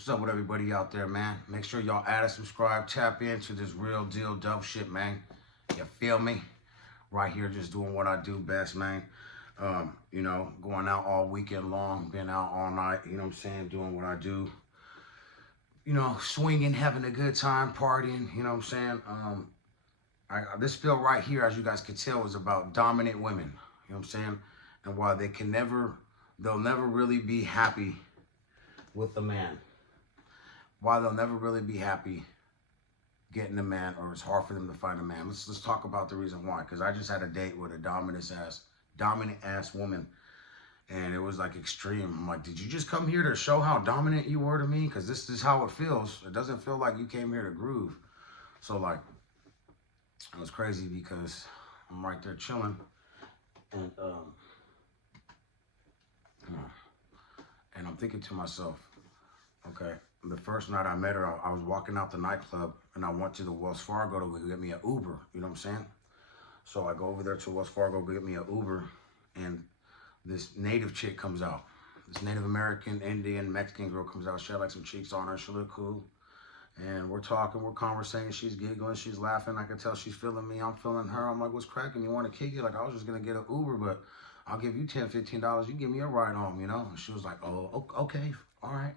What's up with everybody out there, man? Make sure y'all add and subscribe, tap into this real deal dope shit, man. You feel me? Right here, just doing what I do best, man. Going out all weekend long, been out all night, you know what I'm saying, doing what I do. Swinging, having a good time, partying, you know what I'm saying? This bill right here, as you guys can tell, is about dominant women, you know what I'm saying? And why they'll never really be happy with a man. Why they'll never really be happy getting a man, or it's hard for them to find a man. Let's talk about the reason why. Because I just had a date with a dominant ass woman, and it was like extreme. I'm like, did you just come here to show how dominant you were to me? Because this is how it feels. It doesn't feel like you came here to groove. So like, it was crazy because I'm right there chilling, and I'm thinking to myself, okay. The first night I met her, I was walking out the nightclub, and I went to the Wells Fargo to get me an Uber, you know what I'm saying? So I go over there to Wells Fargo, get me an Uber, and this native chick comes out. This Native American, Indian, Mexican girl comes out. She had like some cheeks on her, she looked cool. And we're talking, we're conversating, she's giggling, she's laughing. I can tell she's feeling me, I'm feeling her. I'm like, what's cracking? You want to kick it? Like, I was just gonna get an Uber, but I'll give you $10, $15, you give me a ride home, you know? And she was like, oh, okay, all right.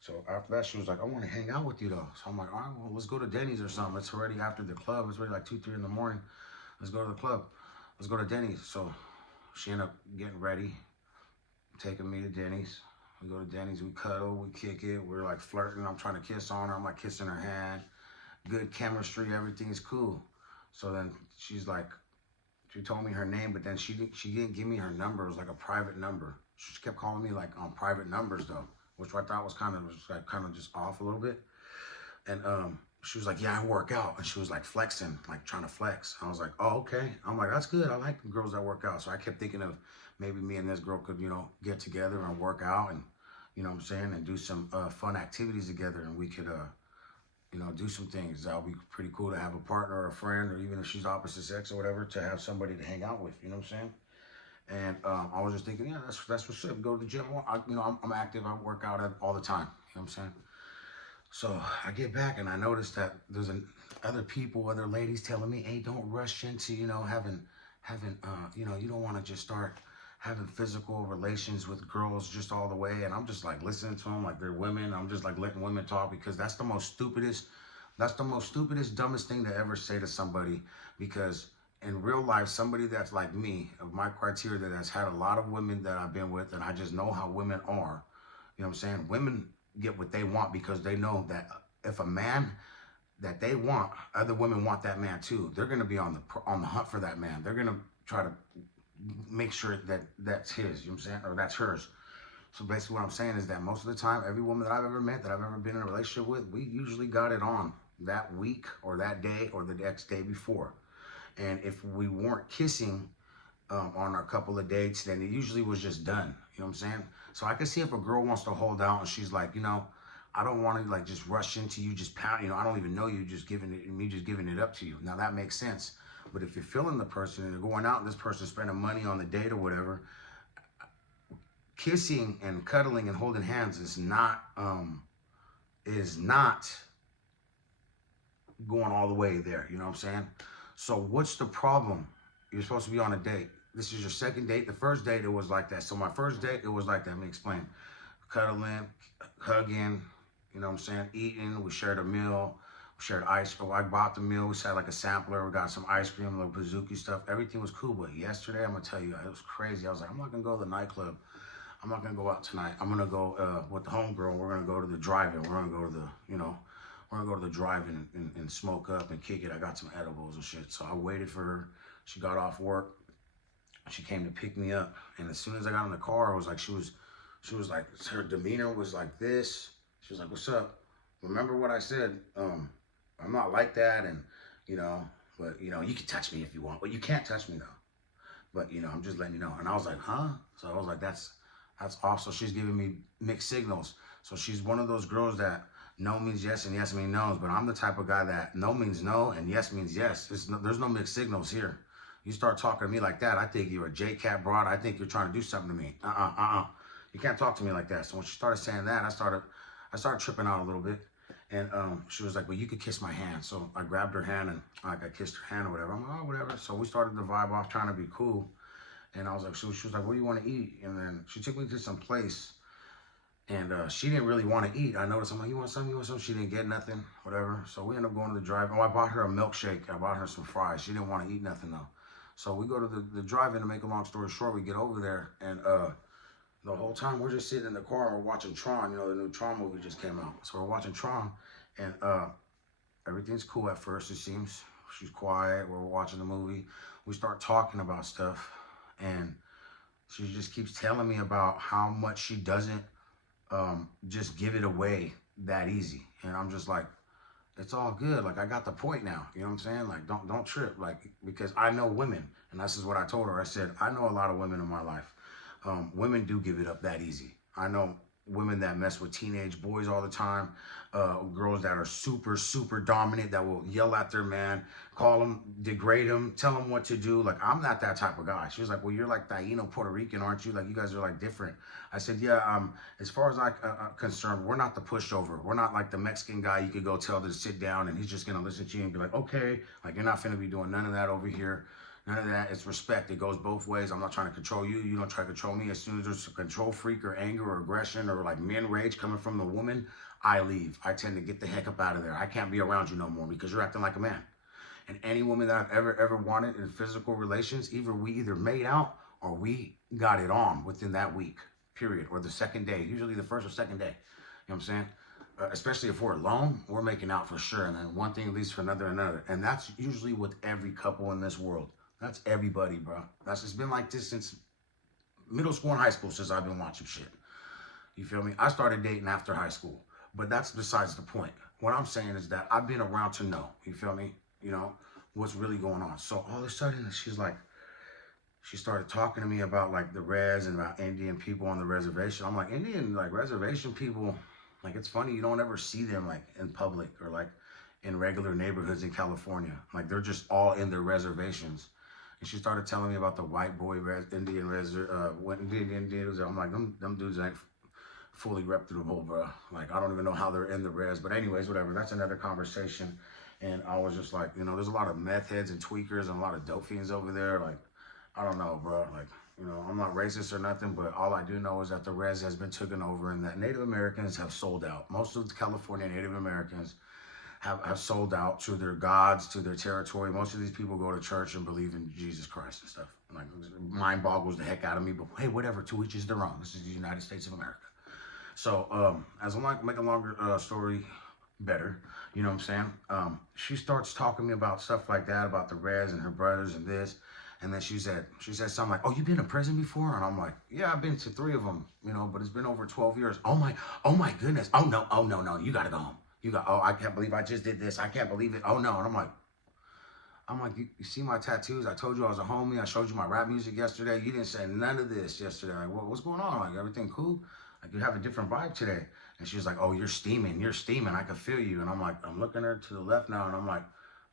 So after that, she was like, I want to hang out with you though. So I'm like, all right, well, let's go to Denny's or something. It's already after the club. It's already like 2, 3 in the morning. Let's go to the club. Let's go to Denny's. So she ended up getting ready, taking me to Denny's. We go to Denny's, we cuddle, we kick it. We're like flirting. I'm trying to kiss on her. I'm like kissing her hand. Good chemistry, everything's cool. So then she's like, she told me her name, but then she didn't give me her number. It was like a private number. She kept calling me like on private numbers though, which I thought was kind of just off a little bit. And she was like, yeah, I work out. And she was like flexing, like trying to flex. I was like, oh, okay. I'm like, that's good. I like the girls that work out. So I kept thinking of maybe me and this girl could, get together and work out and, you know what I'm saying, and do some fun activities together. And we could, do some things. That would be pretty cool to have a partner or a friend, or even if she's opposite sex or whatever, to have somebody to hang out with, you know what I'm saying? And I was just thinking, yeah, that's what's up. Go to the gym. I'm active. I work out all the time. You know what I'm saying? So I get back and I noticed that there's other ladies telling me, hey, don't rush into, having, you don't want to just start having physical relations with girls just all the way. And I'm just like listening to them like they're women. I'm just like letting women talk, because that's the most stupidest, dumbest thing to ever say to somebody. Because in real life, somebody that's like me, of my criteria, that's had a lot of women that I've been with, and I just know how women are, you know what I'm saying? Women get what they want because they know that if a man that they want, other women want that man too. They're going to be on the hunt for that man. They're going to try to make sure that that's his, you know what I'm saying? Or that's hers. So basically what I'm saying is that most of the time, every woman that I've ever met, that I've ever been in a relationship with, we usually got it on that week or that day or the next day before. And if we weren't kissing on our couple of dates, then it usually was just done. You know what I'm saying? So I can see if a girl wants to hold out and she's like, I don't want to like just rush into you, just pound, I don't even know you, just giving it up to you. Now that makes sense. But if you're feeling the person and you're going out and this person's spending money on the date or whatever, kissing and cuddling and holding hands is not going all the way there. You know what I'm saying? So what's the problem? You're supposed to be on a date. This is your second date. The first date, it was like that. So my first date, it was like that. Let me explain. Cuddling, hugging, you know what I'm saying? Eating. We shared a meal. We shared ice. Oh, I bought the meal. We had like a sampler. We got some ice cream, little Pazuki stuff. Everything was cool. But yesterday, I'm going to tell you, it was crazy. I was like, I'm not going to go to the nightclub. I'm not going to go out tonight. I'm going to go with the homegirl. We're going to go to the drive-in. We're going to go to the, we're gonna go to the drive-in and smoke up and kick it. I got some edibles and shit. So I waited for her. She got off work. She came to pick me up. And as soon as I got in the car, it was like she was like, her demeanor was like this. She was like, what's up? Remember what I said? I'm not like that, and but you can touch me if you want, but you can't touch me though. But I'm just letting you know. And I was like, huh? So I was like, that's off. So she's giving me mixed signals. So she's one of those girls that no means yes and yes means no, but I'm the type of guy that no means no and yes means yes. There's no mixed signals here. You start talking to me like that, I think you're a J-Cat broad. I think you're trying to do something to me. You can't talk to me like that. So when she started saying that, I I started tripping out a little bit. And she was like, well, you could kiss my hand. So I grabbed her hand and like I kissed her hand or whatever. I'm like, oh, whatever. So we started to vibe off trying to be cool. And I was like, she was like, what do you want to eat? And then she took me to some place and she didn't really want to eat. I noticed, I'm like, you want something? You want something? She didn't get nothing, whatever. So we ended up going to the drive-in. Oh, I bought her a milkshake. I bought her some fries. She didn't want to eat nothing though. So we go to the drive-in. To make a long story short, we get over there and the whole time we're just sitting in the car and we're watching Tron. You know, the new Tron movie just came out. So we're watching Tron and everything's cool at first, it seems. She's quiet. We're watching the movie. We start talking about stuff and she just keeps telling me about how much she doesn't just give it away that easy. And I'm just like, it's all good. Like, I got the point now. You know what I'm saying? Like, don't trip. Like, because I know women, and this is what I told her. I said, I know a lot of women in my life. Women do give it up that easy. I know women that mess with teenage boys all the time, girls that are super, super dominant, that will yell at their man, call them, degrade them, tell them what to do. Like, I'm not that type of guy. She was like, well, you're like Taino, Puerto Rican, aren't you? Like, you guys are like different. I said, yeah, as far as I'm concerned, we're not the pushover. We're not like the Mexican guy you could go tell to sit down and he's just going to listen to you and be like, okay, like, you're not going to be doing none of that over here. None of that. It's respect. It goes both ways. I'm not trying to control you. You don't try to control me. As soon as there's a control freak or anger or aggression or like men rage coming from the woman, I leave. I tend to get the heck up out of there. I can't be around you no more because you're acting like a man. And any woman that I've ever wanted in physical relations, we either made out or we got it on within that week, period, or the second day, usually the first or second day. You know what I'm saying? Especially if we're alone, we're making out for sure. And then one thing leads to another. And that's usually with every couple in this world. That's everybody, bro. It's been like this since middle school and high school since I've been watching shit. You feel me? I started dating after high school, but that's besides the point. What I'm saying is that I've been around to know, you feel me? You know, what's really going on. So all of a sudden, she started talking to me about like the res and about Indian people on the reservation. I'm like, Indian, like reservation people, like it's funny, you don't ever see them like in public or like in regular neighborhoods in California. Like they're just all in their reservations. And she started telling me about the white boy Indians. I'm like, them dudes ain't fully reputable, bro. Like, I don't even know how they're in the res. But anyways, whatever. That's another conversation. And I was just like, you know, there's a lot of meth heads and tweakers and a lot of dope fiends over there. Like, I don't know, bro. Like, you know, I'm not racist or nothing, but all I do know is that the res has been taken over and that Native Americans have sold out. Most of the California Native Americans have sold out to their gods, to their territory. Most of these people go to church and believe in Jesus Christ and stuff. Like, mind boggles the heck out of me, but hey, whatever, to each is their own. This is the United States of America. So, as I'm like, make a longer story better, you know what I'm saying? She starts talking to me about stuff like that, about the res and her brothers and this. And then she said something like, oh, you've been in prison before? And I'm like, yeah, I've been to 3 of them, you know, but it's been over 12 years. Oh my goodness. Oh no, you gotta go home. Oh, I can't believe I just did this. I can't believe it. Oh no. And I'm like, you see my tattoos? I told you I was a homie. I showed you my rap music yesterday. You didn't say none of this yesterday. Like, what's going on? Like, everything cool? Like, you have a different vibe today. And she was like, oh, you're steaming. I can feel you. And I'm like, I'm looking at her to the left now. And I'm like,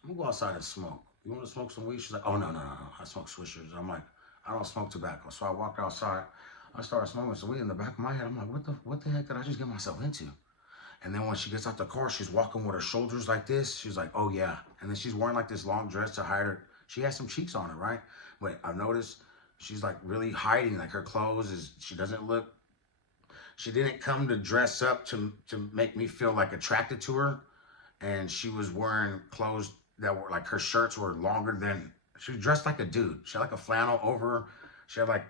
I'm gonna go outside and smoke. You want to smoke some weed? She's like, oh, no. I smoke swishers. I'm like, I don't smoke tobacco. So I walked outside. I started smoking some weed in the back of my head. I'm like, what the heck did I just get myself into? And then when she gets out the car, she's walking with her shoulders like this. She's like, oh, yeah. And then she's wearing like this long dress to hide her. She has some cheeks on her, right? But I've noticed she's like really hiding. Like her clothes she didn't come to dress up to make me feel like attracted to her. And she was wearing clothes that were like, her shirts were longer than, she was dressed like a dude. She had like a flannel over her. She had like,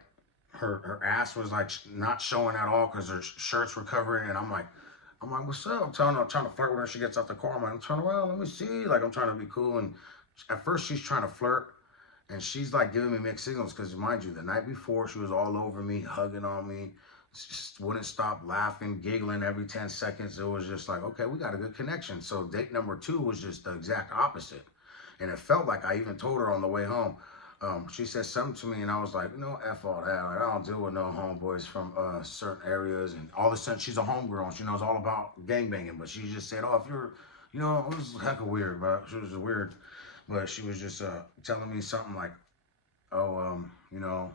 her ass was like not showing at all because her shirts were covering. And I'm like, what's up? I'm trying to flirt with her. She gets out the car. I'm like, I'm turning around. Let me see. Like, I'm trying to be cool. And at first she's trying to flirt. And she's like giving me mixed signals. Because mind you, the night before, she was all over me, hugging on me. She just wouldn't stop laughing, giggling every 10 seconds. It was just like, okay, we got a good connection. So date number 2 was just the exact opposite. And it felt like I even told her on the way home. She said something to me, and I was like, no, F all that. Like, I don't deal with no homeboys from certain areas. And all of a sudden, she's a homegirl, and she knows all about gangbanging. But she just said, oh, if you're, you know, it was hecka weird, bro. She was weird. But she was just telling me something like, oh, you know,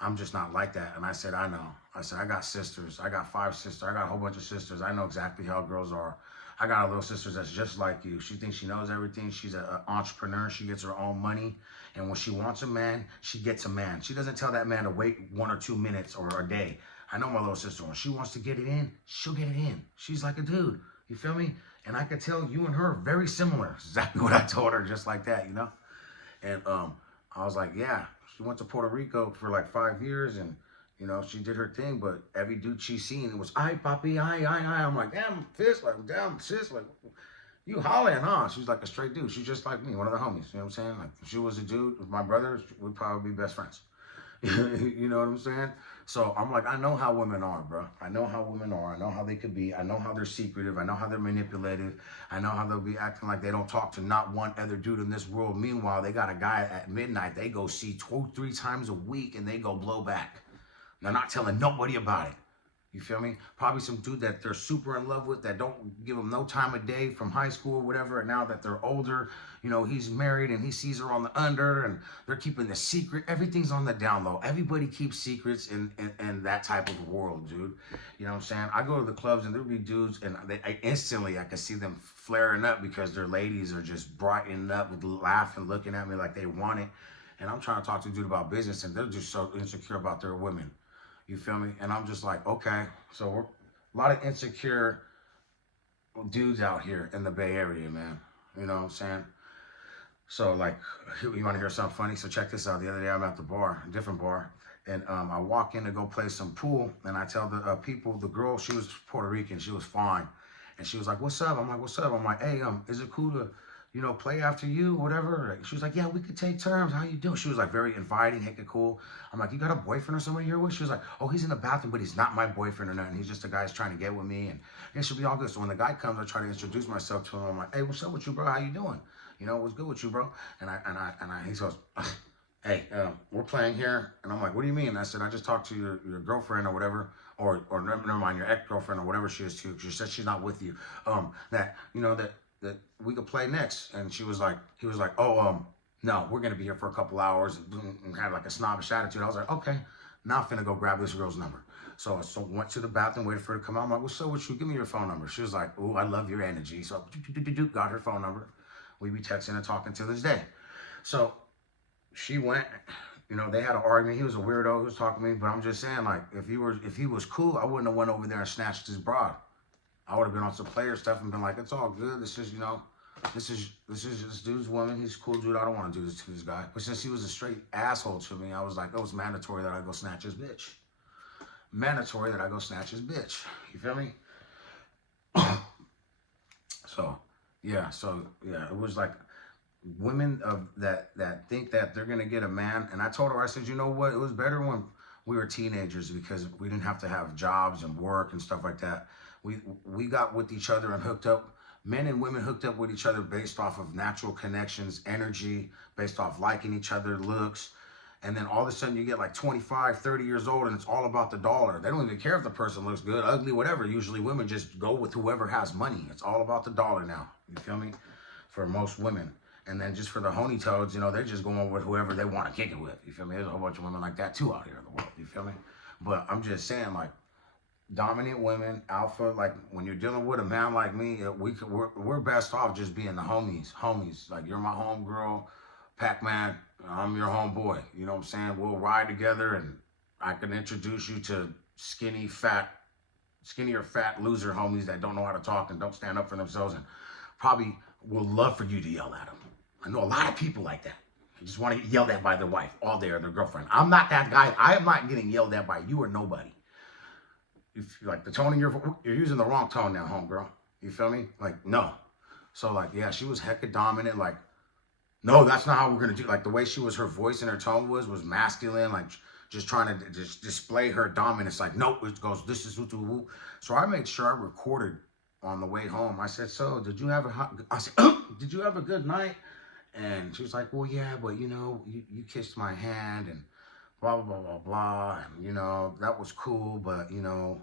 I'm just not like that. And I said, I know. I said, I got sisters. I got 5 sisters. I got a whole bunch of sisters. I know exactly how girls are. I got a little sister that's just like you. She thinks she knows everything. She's an entrepreneur. She gets her own money. And when she wants a man, she gets a man. She doesn't tell that man to wait 1 or 2 minutes or a day. I know my little sister. When she wants to get it in, she'll get it in. She's like a dude. You feel me? And I could tell you and her are very similar. Exactly what I told her, just like that, you know? And I was like, yeah. She went to Puerto Rico for like 5 years, and you know, she did her thing, but every dude she seen, it was, ay, papi, ay, ay, ay. I'm like, damn, fist, like, damn, sis, like, you hollering, huh? She's like a straight dude. She's just like me, one of the homies, you know what I'm saying? Like, if she was a dude, with my brothers, we'd probably be best friends. You know what I'm saying? So I'm like, I know how women are, bro. I know how women are. I know how they could be. I know how they're secretive. I know how they're manipulative. I know how they'll be acting like they don't talk to not one other dude in this world. Meanwhile, they got a guy at midnight they go see 2-3 times a week, and they go blow back. They're not telling nobody about it. You feel me? Probably some dude that they're super in love with that don't give them no time of day from high school or whatever. And now that they're older, you know, he's married and he sees her on the under and they're keeping the secret. Everything's on the down low. Everybody keeps secrets in that type of world, dude. You know what I'm saying? I go to the clubs and there'll be dudes and instantly I can see them flaring up because their ladies are just brightening up with laughing, looking at me like they want it. And I'm trying to talk to a dude about business and they're just so insecure about their women. You feel me? And I'm just like, okay. So we're a lot of insecure dudes out here in the Bay Area, man. You know what I'm saying? So like, you want to hear something funny? So check this out. The other day I'm at the bar, a different bar, and I walk in to go play some pool, and I tell the people, the girl, she was Puerto Rican, she was fine, and she was like, "What's up?" I'm like, "What's up?" I'm like, "Hey, is it cool to, you know, play after you, whatever?" She was like, "Yeah, we could take turns. How you doing?" She was like very inviting, hecka cool. I'm like, "You got a boyfriend or somebody you're with?" She was like, "Oh, he's in the bathroom, but he's not my boyfriend or nothing. He's just a guy who's trying to get with me, and it should be all good." So when the guy comes, I try to introduce myself to him. I'm like, "Hey, what's up with you, bro? How you doing? You know, what's good with you, bro?" And he goes, "Hey, we're playing here." And I'm like, "What do you mean?" And I said, "I just talked to your girlfriend or whatever, or never mind, your ex-girlfriend or whatever she is too. She said she's not with you. That, you know, that we could play next." And he was like, "Oh, no, we're gonna be here for a couple hours," and had like a snobbish attitude. I was like, "Okay, now I'm finna go grab this girl's number." So went to the bathroom, waited for her to come out. I'm like, "What's up with you? Give me your phone number." She was like, "Oh, I love your energy." So got her phone number. We be texting and talking to this day. So she went, you know, they had an argument. He was a weirdo. He was talking to me, but I'm just saying, like, if he was cool, I wouldn't have went over there and snatched his broad. I would have been on some player stuff and been like, "It's all good. This is, you know, this dude's woman. He's a cool dude. I don't want to do this to this guy." But since he was a straight asshole to me, I was like, "Oh, it's mandatory that I go snatch his bitch. Mandatory that I go snatch his bitch." You feel me? So yeah, it was like women of that think that they're gonna get a man. And I told her, I said, "You know what? It was better when we were teenagers because we didn't have to have jobs and work and stuff like that. We got with each other and hooked up. Men and women hooked up with each other based off of natural connections, energy, based off liking each other, looks." And then all of a sudden you get like 25, 30 years old and it's all about the dollar. They don't even care if the person looks good, ugly, whatever. Usually women just go with whoever has money. It's all about the dollar now. You feel me? For most women. And then just for the honey toads, you know, they're just going with whoever they want to kick it with. You feel me? There's a whole bunch of women like that too out here in the world. You feel me? But I'm just saying, like, dominant women, alpha, like when you're dealing with a man like me, we're best off just being the homies. Like, you're my homegirl, Pac-Man, I'm your homeboy. You know what I'm saying? We'll ride together and I can introduce you to skinny or fat loser homies that don't know how to talk and don't stand up for themselves and probably will love for you to yell at them. I know a lot of people like that. They just want to get yelled at by their wife all day or their girlfriend. I'm not that guy. I am not getting yelled at by you or nobody. If like the tone in you're using the wrong tone now, homegirl. You feel me? Like, no. So like, yeah, she was hecka dominant. Like, no, that's not how we're gonna do. Like the way she was, her voice and her tone was masculine. Like just trying to just display her dominance. Like, nope, it goes, this is woo. So I made sure I recorded on the way home. I said, "So did you have did you have a good night?" And she was like, "Well, yeah, but you know, you kissed my hand and blah, blah, blah, blah, blah. And, you know, that was cool, but, you know,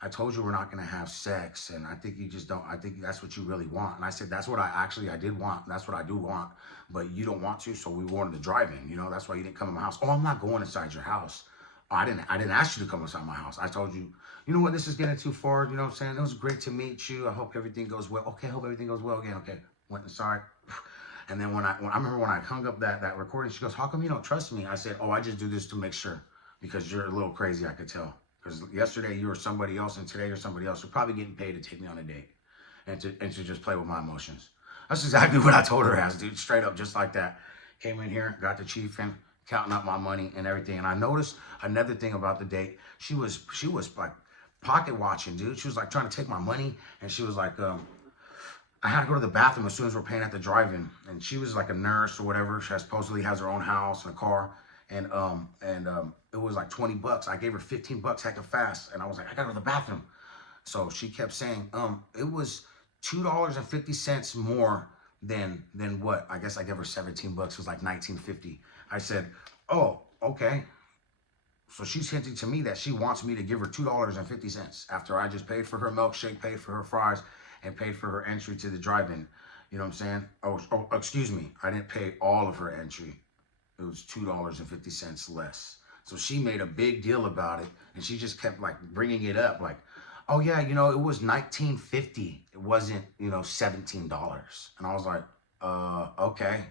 I told you we're not going to have sex. And I think you just don't, I think that's what you really want." And I said, "That's what I did want. That's what I do want. But you don't want to, so we wanted to drive in. You know, that's why you didn't come to my house." "Oh, I'm not going inside your house." Oh, I didn't ask you to come inside my house. I told you, you know what, this is getting too far. You know what I'm saying? It was great to meet you. I hope everything goes well. Okay, I hope everything goes well again. Okay, went inside. And then when I remember when I hung up that recording, she goes, "How come you don't trust me?" I said, "Oh, I just do this to make sure, because you're a little crazy. I could tell. Because yesterday you were somebody else, and today you're somebody else. You're probably getting paid to take me on a date, and to just play with my emotions." That's exactly what I told her as, dude. Straight up, just like that. Came in here, got the chief in, counting up my money and everything. And I noticed another thing about the date. She was like pocket watching, dude. She was like trying to take my money, and she was like, I had to go to the bathroom as soon as we're paying at the drive-in, and she was like a nurse or whatever. She supposedly has her own house and a car, and it was like 20 bucks. I gave her 15 bucks hecka fast, and I was like, I gotta go to the bathroom. So she kept saying, it was $2.50 more than what? I guess I gave her 17 bucks. It was like 19.50. I said, oh, okay. So she's hinting to me that she wants me to give her $2.50 after I just paid for her milkshake, paid for her fries, and paid for her entry to the drive-in. You know what I'm saying? Oh, excuse me. I didn't pay all of her entry. It was $2.50 less. So she made a big deal about it, and she just kept like bringing it up, like, "Oh yeah, it was 19.50. It wasn't, $17." And I was like, okay,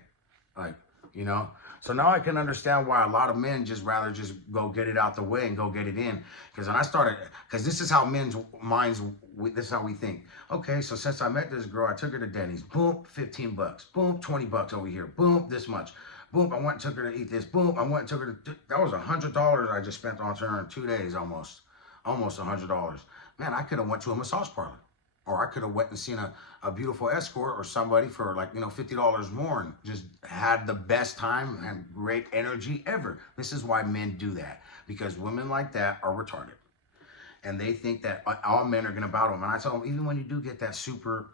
like, you know. So now I can understand why a lot of men just rather just go get it out the way and go get it in. Because this is how men's minds, this is how we think. Okay, so since I met this girl, I took her to Denny's. Boom, 15 bucks. Boom, 20 bucks over here. Boom, this much. Boom, I went and took her to eat this. Boom, I went and took her to, that was $100 I just spent on her in 2 days almost. Almost $100. Man, I could have went to a massage parlor. Or I could have went and seen a beautiful escort or somebody for like, $50 more and just had the best time and great energy ever. This is why men do that. Because women like that are retarded. And they think that all men are going to bow to them. And I tell them, even when you do get that super,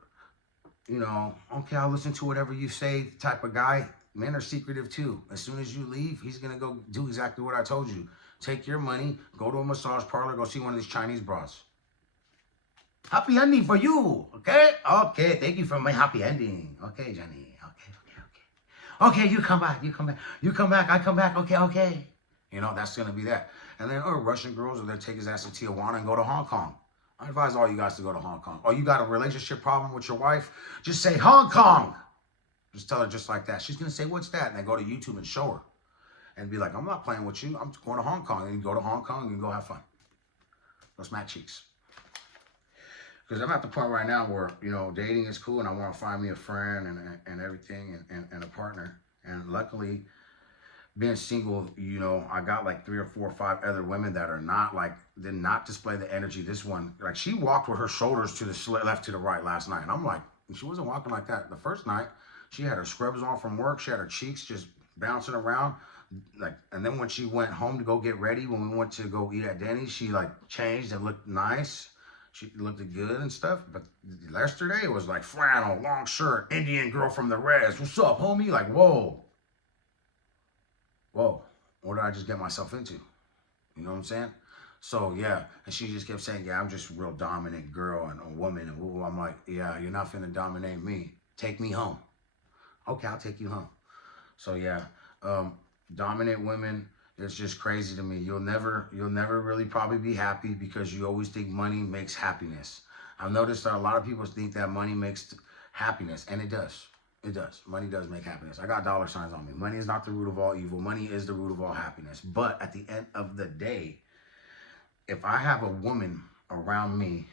okay, I'll listen to whatever you say type of guy, men are secretive too. As soon as you leave, he's going to go do exactly what I told you. Take your money, go to a massage parlor, go see one of these Chinese bras. Happy ending for you, okay? Okay, thank you for my happy ending. Okay, Johnny. Okay. Okay, you come back. You come back, I come back. Okay. That's going to be that. And then, Russian girls, or they take his ass to Tijuana and go to Hong Kong. I advise all you guys to go to Hong Kong. Oh, you got a relationship problem with your wife? Just say Hong Kong. Just tell her just like that. She's going to say, what's that? And then go to YouTube and show her. And be like, I'm not playing with you. I'm going to Hong Kong. And you go to Hong Kong and go have fun. Go smack cheeks. Because I'm at the point right now where, dating is cool and I want to find me a friend and everything and a partner. And luckily, being single, I got like 3 or 4 or 5 other women that are not like, did not display the energy. This one, like she walked with her shoulders to the left to the right last night. And I'm like, she wasn't walking like that. The first night, she had her scrubs on from work. She had her cheeks just bouncing around. And then when she went home to go get ready, when we went to go eat at Denny's, she like changed and looked nice. She looked good and stuff, but yesterday it was like flannel, long shirt, Indian girl from the res. What's up, homie? Like, whoa. What did I just get myself into? You know what I'm saying? So, yeah, and she just kept saying, yeah, I'm just a real dominant girl and a woman. And I'm like, yeah, you're not finna dominate me. Take me home. Okay, I'll take you home. So, yeah, dominant women, it's just crazy to me. You'll never really probably be happy because you always think money makes happiness. I've noticed that a lot of people think that money makes happiness, and it does. It does. Money does make happiness. I got dollar signs on me. Money is not the root of all evil. Money is the root of all happiness. But at the end of the day, if I have a woman around me,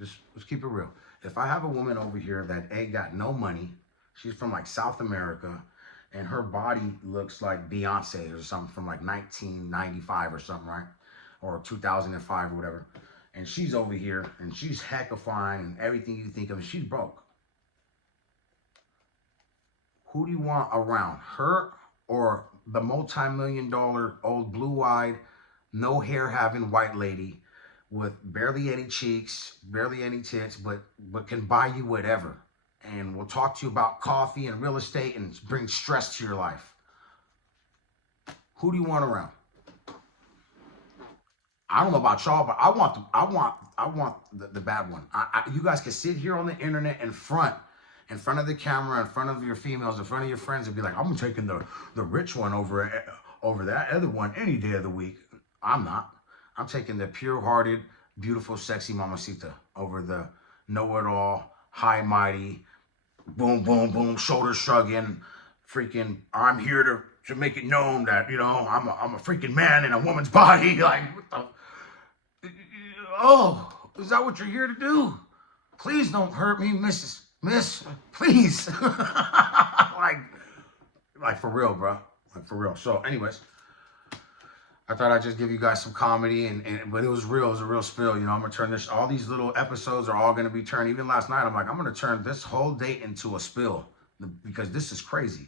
let's keep it real. If I have a woman over here that got no money, she's from like South America, and her body looks like Beyonce or something from like 1995 or something, right? Or 2005 or whatever. And she's over here, and she's hecka fine and everything you think of. She's broke. Who do you want around? Her or the multi-million-dollar old blue-eyed, no hair having white lady with barely any cheeks, barely any tits, but can buy you whatever? And we'll talk to you about coffee and real estate and bring stress to your life. Who do you want around? I don't know about y'all, but I want the bad one. You guys can sit here on the internet in front of the camera, in front of your females, in front of your friends, and be like, I'm taking the rich one over that other one any day of the week. I'm not. I'm taking the pure-hearted, beautiful, sexy mamacita over the know-it-all, high mighty, boom, boom, boom, shoulder shrugging, freaking. I'm here to make it known that I'm a freaking man in a woman's body. Like, what the? Oh, is that what you're here to do? Please don't hurt me, Miss. Please. like for real, bro. Like for real. So, anyways. I thought I'd just give you guys some comedy, but it was real. It was a real spill. I'm gonna turn this. All these little episodes are all gonna be turned. Even last night, I'm like, I'm gonna turn this whole date into a spill because this is crazy.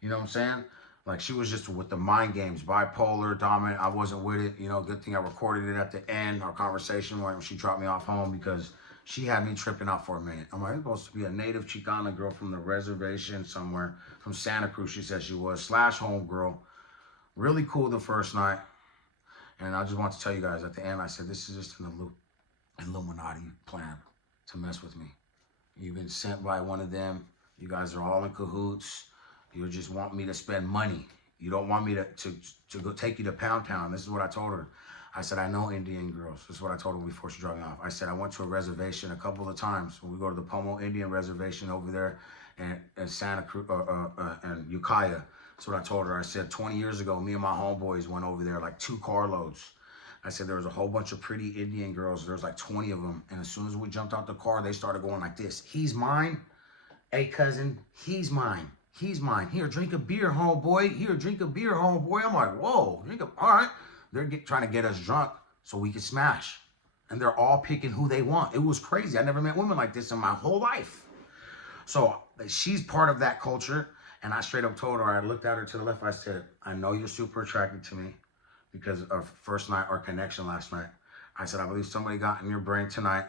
You know what I'm saying? Like she was just with the mind games, bipolar, dominant. I wasn't with it. Good thing I recorded it at the end. Our conversation when she dropped me off home because she had me tripping out for a minute. I'm like, I'm supposed to be a native Chicana girl from the reservation somewhere from Santa Cruz. She said she was / homegirl. Really cool the first night. And I just want to tell you guys at the end, I said, this is just an Illuminati plan to mess with me. You've been sent by one of them. You guys are all in cahoots. You just want me to spend money. You don't want me to go take you to Pound Town. This is what I told her. I said, I know Indian girls. This is what I told her before she dropped me off. I said, I went to a reservation a couple of times. When we go to the Pomo Indian Reservation over there in Santa Cruz and Ukiah. That's what I told her. I said 20 years ago, me and my homeboys went over there, like 2 carloads. I said there was a whole bunch of pretty Indian girls. There was like 20 of them. And as soon as we jumped out the car, they started going like this. He's mine. Hey, cousin, he's mine. He's mine. Here, drink a beer, homeboy. Here, drink a beer, homeboy. I'm like, whoa, all right. They're trying to get us drunk so we could smash. And they're all picking who they want. It was crazy. I never met women like this in my whole life. So she's part of that culture. And I straight up told her, I looked at her to the left, I said, I know you're super attracted to me because of first night, our connection last night. I said, I believe somebody got in your brain tonight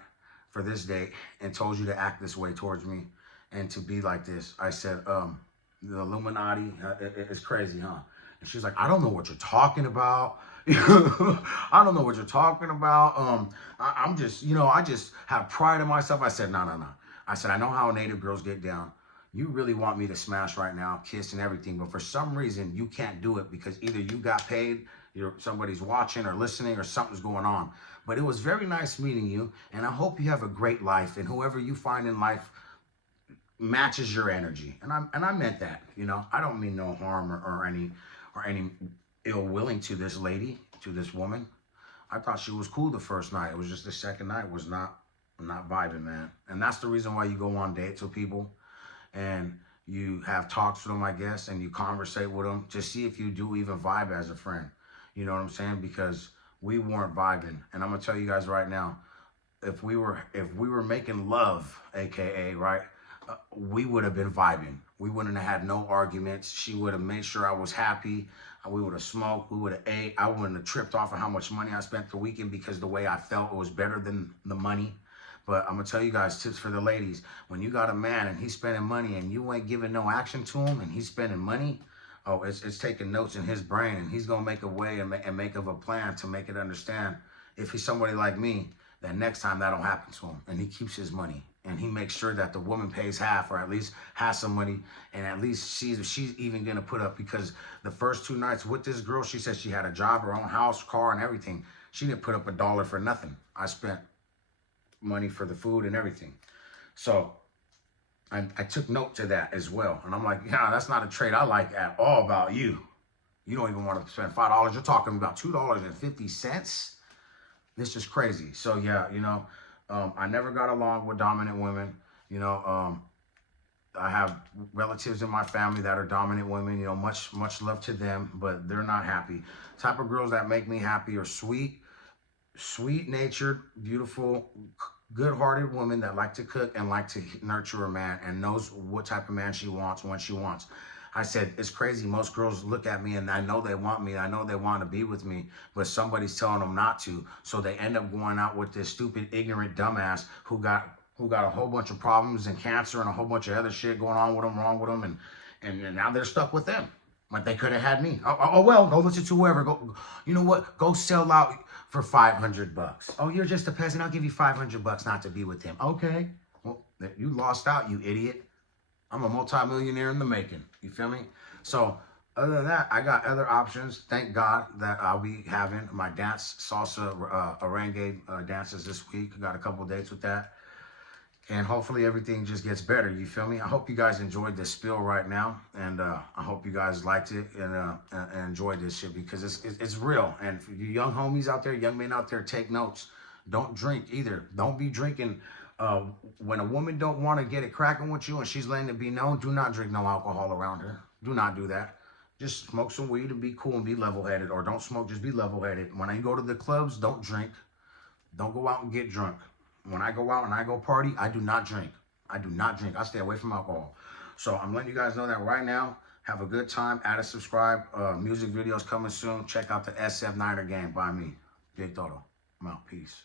for this date and told you to act this way towards me and to be like this. I said, the Illuminati is crazy, huh? And she's like, I don't know what you're talking about. I don't know what you're talking about. I'm just, I just have pride in myself. I said, no. I said, I know how native girls get down. You really want me to smash right now, kiss and everything, but for some reason you can't do it because either you got paid, somebody's watching or listening or something's going on. But it was very nice meeting you, and I hope you have a great life, and whoever you find in life matches your energy. And I meant that, I don't mean no harm or any ill willing to this lady, to this woman. I thought she was cool the first night. It was just the second night was not vibing, man. And that's the reason why you go on dates with people. And you have talks with them, I guess, and you conversate with them to see if you do even vibe as a friend. You know what I'm saying? Because we weren't vibing. And I'm going to tell you guys right now, if we were making love, AKA, right, we would have been vibing. We wouldn't have had no arguments. She would have made sure I was happy. We would have smoked. We would have ate. I wouldn't have tripped off of how much money I spent the weekend because the way I felt, it was better than the money. But I'm going to tell you guys, tips for the ladies. When you got a man and he's spending money and you ain't giving no action to him and he's spending money, oh, it's taking notes in his brain. And he's going to make a way and make of a plan to make it understand. If he's somebody like me, that next time that'll happen to him. And he keeps his money. And he makes sure that the woman pays half or at least has some money. And at least she's even going to put up. Because the first 2 nights with this girl, she said she had a job, her own house, car, and everything. She didn't put up $1 for nothing. I spent money for the food and everything. So I took note to that as well. And I'm like, yeah, that's not a trait I like at all about you. You don't even want to spend $5. You're talking about $2.50. This is crazy. So yeah, I never got along with dominant women. I have relatives in my family that are dominant women, much love to them, but they're not happy. Type of girls that make me happy are sweet-natured, beautiful, good-hearted women that like to cook and like to nurture a man and knows what type of man she wants when she wants. I said, it's crazy. Most girls look at me and I know they want me. I know they want to be with me, but somebody's telling them not to. So they end up going out with this stupid, ignorant dumbass who got a whole bunch of problems and cancer and a whole bunch of other shit going on with them, wrong with them. And now they're stuck with them. Like they could have had me. Oh, well, go listen to whoever. Go, you know what? Go sell out for $500. Oh, you're just a peasant. I'll give you $500 not to be with him. Okay. Well, you lost out, you idiot. I'm a multimillionaire in the making. You feel me? So Other than that, I got other options. Thank God that I'll be having my dance, salsa, merengue dances this week. I got a couple dates with that. And hopefully everything just gets better. You feel me? I hope you guys enjoyed this spill right now. And I hope you guys liked it and enjoyed this shit because it's real. And for you young homies out there, young men out there, take notes. Don't drink either. Don't be drinking. When a woman don't want to get it cracking with you and she's letting it be known, do not drink no alcohol around her. Do not do that. Just smoke some weed and be cool and be level-headed. Or don't smoke, just be level-headed. When I go to the clubs, don't drink. Don't go out and get drunk. When I go out and I go party, I do not drink. I do not drink. I stay away from alcohol. So I'm letting you guys know that right now. Have a good time. Add and subscribe. Music videos coming soon. Check out the SF Niner Game by me, Big Toro. I'm out. Peace.